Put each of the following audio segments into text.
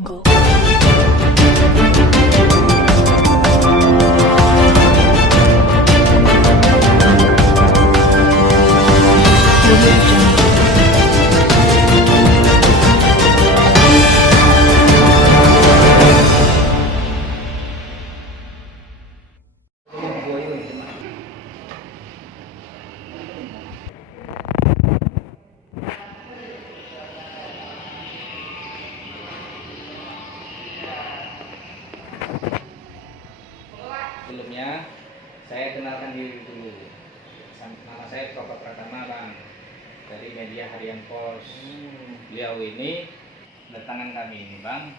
Go. Audio Jungle. Sebelumnya saya kenalkan diri dulu. Nama saya Prof. Pratama, Bang, dari media Harian Pos. Beliau ini datangan kami ini, Bang.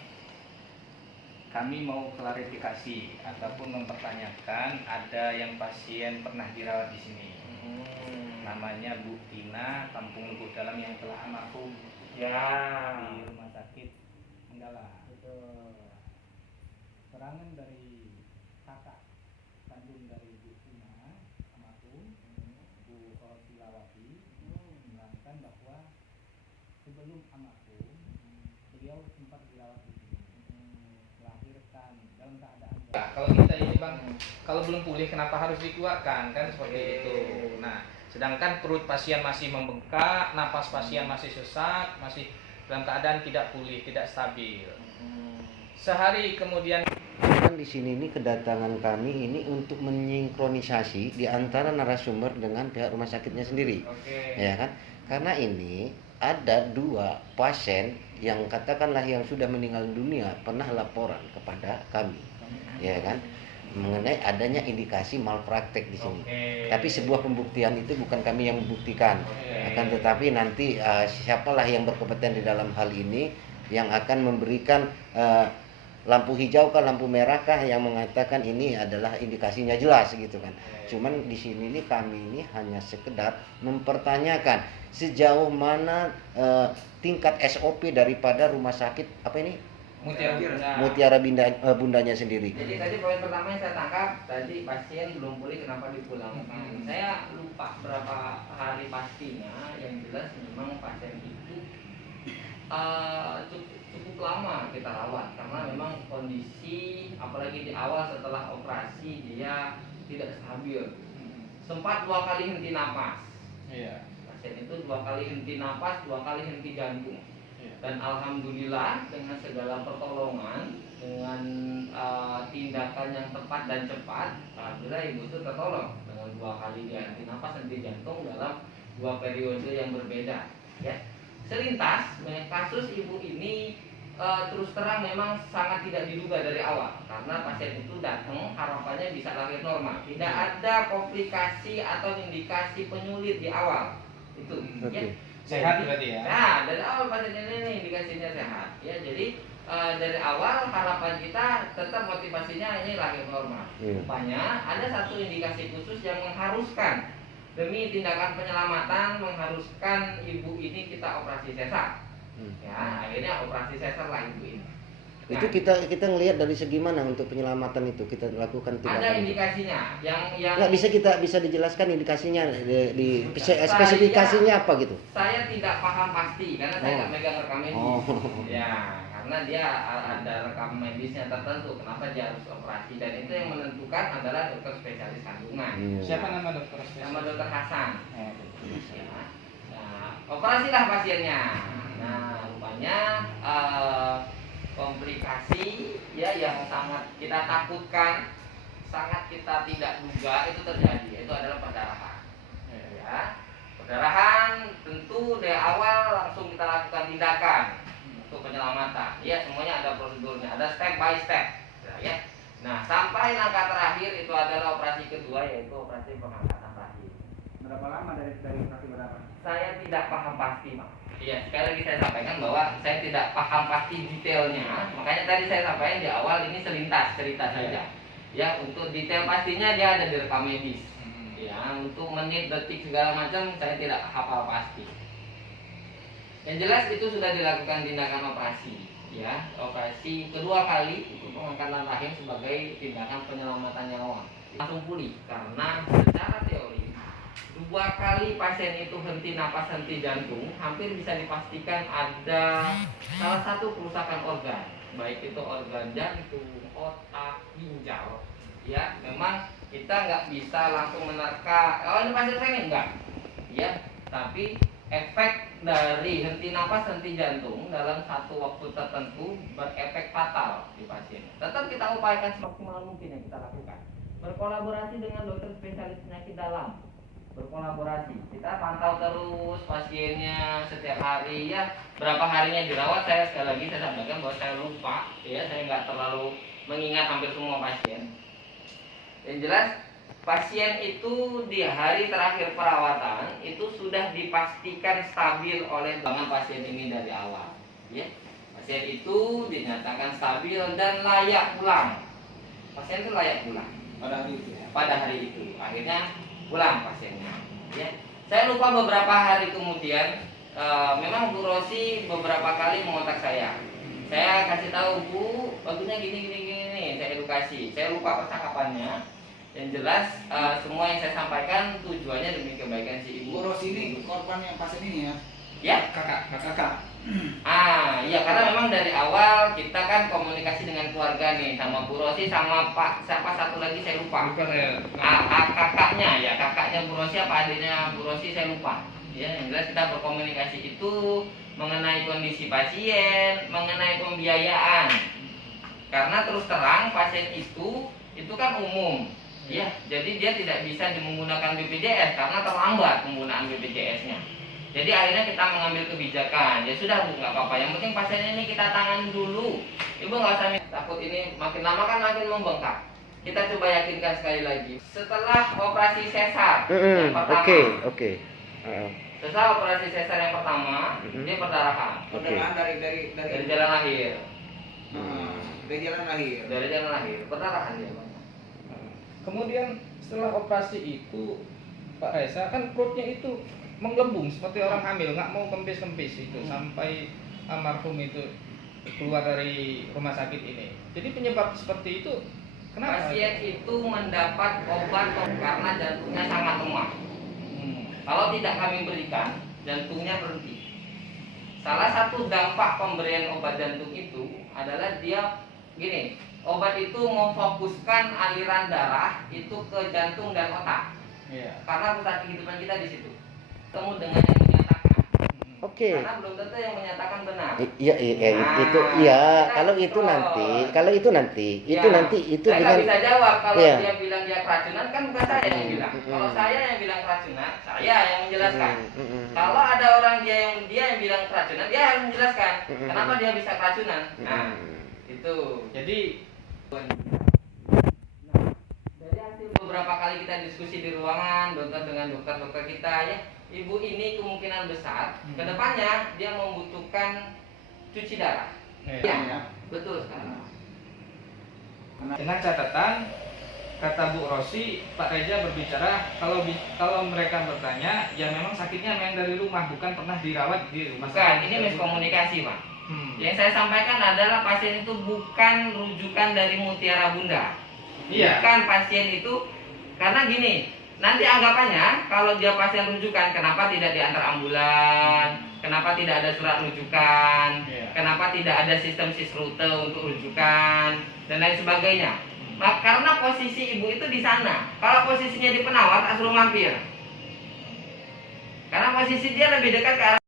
Kami mau klarifikasi ataupun mempertanyakan ada yang pasien pernah dirawat di sini. Namanya Bu Tina, Kampung Lubuk Dalam, yang telah almarhum di Rumah Sakit Menggala. Keterangan dari kakak kandung dari Bu Tina almarhum, Bu Silawati, menerangkan bahwa sebelum almarhum beliau sempat dirawat di sini, melahirkan dalam keadaan. Kalau kita ini, Bang, kalau belum pulih kenapa harus dikeluarkan, kan seperti itu. Nah, sedangkan perut pasien masih membengkak, napas pasien masih sesak, masih dalam keadaan tidak pulih, tidak stabil. Sehari kemudian Kan di sini ini kedatangan kami ini untuk mensinkronisasi di antara narasumber dengan pihak rumah sakitnya sendiri. Ya kan? Karena ini ada 2 pasien yang katakanlah yang sudah meninggal dunia pernah laporan kepada kami. Ya kan? Mengenai adanya indikasi malpraktek di sini. Tapi sebuah pembuktian itu bukan kami yang membuktikan. Akan tetapi nanti siapalah yang berkompeten di dalam hal ini yang akan memberikan lampu hijau kah, lampu merah kah, yang mengatakan ini adalah indikasinya jelas gitu kan. Cuman di sini ini kami ini hanya sekedar mempertanyakan sejauh mana tingkat SOP daripada rumah sakit apa ini Mutiara Bundanya sendiri. Jadi tadi poin pertama yang saya tangkap tadi, pasien belum pulih kenapa dipulangkan. Saya lupa berapa hari pastinya, yang jelas memang pasien itu cukup lama kita rawat karena memang kondisi apalagi di awal setelah operasi dia tidak stabil. Sempat 2 kali henti napas. Pasien itu 2 kali henti napas, 2 kali henti jantung. Dan alhamdulillah dengan segala pertolongan, dengan tindakan yang tepat dan cepat, alhamdulillah ibu itu tertolong dengan 2 kali dia henti napas, henti jantung dalam 2 periode yang berbeda. Ya. Selintas kasus ibu ini terus terang memang sangat tidak diduga dari awal, karena pasien itu datang harapannya bisa lahir normal, tidak ada komplikasi atau indikasi penyulit di awal itu. Ya. Sehat berarti ya. Nah, dari awal pasien ini indikasinya sehat. Ya, jadi dari awal harapan kita tetap motivasinya ini lahir normal. Rupanya ada satu indikasi khusus yang mengharuskan demi tindakan penyelamatan, mengharuskan ibu ini kita operasi sesar. Ya, akhirnya operasi sesar lah ibu ini. Nah, Itu kita ngelihat dari segi mana untuk penyelamatan itu kita lakukan tindakan. ada indikasinya yang Nggak bisa dijelaskan indikasinya di spesifikasinya apa gitu. Saya tidak paham pasti karena saya nggak megang rekam medis. Ya, karena dia ada rekam medisnya tertentu kenapa dia harus operasi, dan itu yang menentukan adalah dokter spesialis kandungan. Siapa nama dokter spesialis? Nama dokter Hasan. Ya. Nah, operasilah pasiennya. Nah, rupanya komplikasi ya yang sangat kita takutkan, sangat kita tidak duga itu terjadi, itu adalah perdarahan. Ya, perdarahan tentu dari awal langsung kita lakukan tindakan untuk penyelamatan. Ya, semuanya ada prosedurnya, ada step by step. Ya. Nah, sampai langkah terakhir itu adalah operasi kedua, yaitu operasi pengangkatan rahim. Berapa lama dari operasi berapa? Saya tidak paham pasti, Pak. Iya, sekali lagi saya sampaikan bahwa saya tidak paham pasti detailnya. Makanya tadi saya sampaikan di awal ini selintas cerita saja. Ya, untuk detail pastinya dia ada di rekam medis. Ya, untuk menit, detik segala macam saya tidak hafal pasti. Yang jelas itu sudah dilakukan tindakan operasi. Ya, operasi kedua kali itu pengangkatan rahim sebagai tindakan penyelamatan nyawa. Langsung pulih karena secara teori 2 kali pasien itu henti napas, henti jantung, hampir bisa dipastikan ada salah satu kerusakan organ. baik itu organ jantung, otak, ginjal, ya memang kita nggak bisa langsung menerka, oh ini pasien saya nih, enggak, ya, tapi efek dari henti nafas, henti jantung dalam satu waktu tertentu berefek fatal di pasien. Tetap kita upayakan semaksimal mungkin yang kita lakukan. Berkolaborasi dengan dokter spesialis penyakit dalam, berkolaborasi. Kita pantau terus pasiennya setiap hari, ya berapa harinya dirawat. Saya sekali lagi saya sampaikan bahwa saya lupa, ya saya nggak terlalu mengingat hampir semua pasien. Yang jelas pasien itu di hari terakhir perawatan itu sudah dipastikan stabil oleh dengan pasien ini dari awal, ya. Pasien itu dinyatakan stabil dan layak pulang. Pasien itu layak pulang pada hari itu ya. Pada hari itu akhirnya pulang pasiennya, ya. Saya lupa beberapa hari kemudian, memang Bu Rosi beberapa kali mengontak saya. Saya kasih tahu, Bu, bagusnya gini, saya edukasi. Saya lupa percakapannya. Yang jelas semua yang saya sampaikan tujuannya demi kebaikan si ibu. Bu Rosi ini korban yang pasien ini ya? Ya, kakak. iya karena memang dari awal kita kan komunikasi dengan keluarga nih, sama Bu Rosi sama Pak siapa satu lagi saya lupa. Bukan ya. Kakaknya Bu Rosi apa adiknya Bu Rosi saya lupa. Ya, yang jelas kita berkomunikasi itu mengenai kondisi pasien, mengenai pembiayaan. Karena terus terang pasien itu kan umum. Ya, jadi dia tidak bisa menggunakan BPJS karena terlambat penggunaan BPJS-nya. Jadi akhirnya kita mengambil kebijakan. Ya sudah Bu, nggak apa-apa. Yang penting pasien ini kita tangani dulu. Ibu nggak usah takut, ini makin lama kan makin membengkak. Kita coba yakinkan sekali lagi. Setelah operasi sesar yang pertama. Oke. Setelah operasi sesar yang pertama, dia perdarahan. Perdarahan Dari jalan lahir. Dari jalan lahir. Perdarahan dia. Kemudian setelah operasi itu Pak Reza kan perutnya itu menggelembung seperti orang hamil, nggak mau kempis-kempis itu sampai almarhum itu keluar dari rumah sakit ini. Jadi penyebab seperti itu kenapa? Pasien itu mendapat obat karena jantungnya sangat lemah. Kalau tidak kami berikan, jantungnya berhenti. Salah satu dampak pemberian obat jantung itu adalah dia gini, obat itu memfokuskan aliran darah itu ke jantung dan otak. Karena pusat kehidupan kita di situ. Ketemu dengan yang menyatakan. Karena belum tentu yang menyatakan benar. Iya, itu iya. Kalau itu nanti Saya nggak bisa jawab kalau dia bilang dia keracunan, kan bukan saya yang bilang. Kalau saya yang bilang keracunan, saya yang menjelaskan. Kalau ada orang dia yang bilang keracunan, dia harus menjelaskan kenapa dia bisa keracunan. Nah, itu. Jadi dari hasil beberapa kali kita diskusi di ruangan dengan dokter kita, ya, ibu ini kemungkinan besar kedepannya dia membutuhkan cuci darah. Ya, betul sekali. Dengan catatan kata Bu Rosi, Pak Reza berbicara kalau mereka bertanya, ya memang sakitnya memang dari rumah, bukan pernah dirawat di rumah sakit. Bukan, ini miskomunikasi, Pak. Yang saya sampaikan adalah pasien itu bukan rujukan dari Mutiara Bunda. Bukan pasien itu, karena gini, nanti anggapannya kalau dia pasien rujukan, kenapa tidak diantar ambulan, kenapa tidak ada surat rujukan, kenapa tidak ada sistem sisrute untuk rujukan dan lain sebagainya. Karena posisi ibu itu di sana. Kalau posisinya di Penawat, suruh mampir. Karena posisi dia lebih dekat ke arah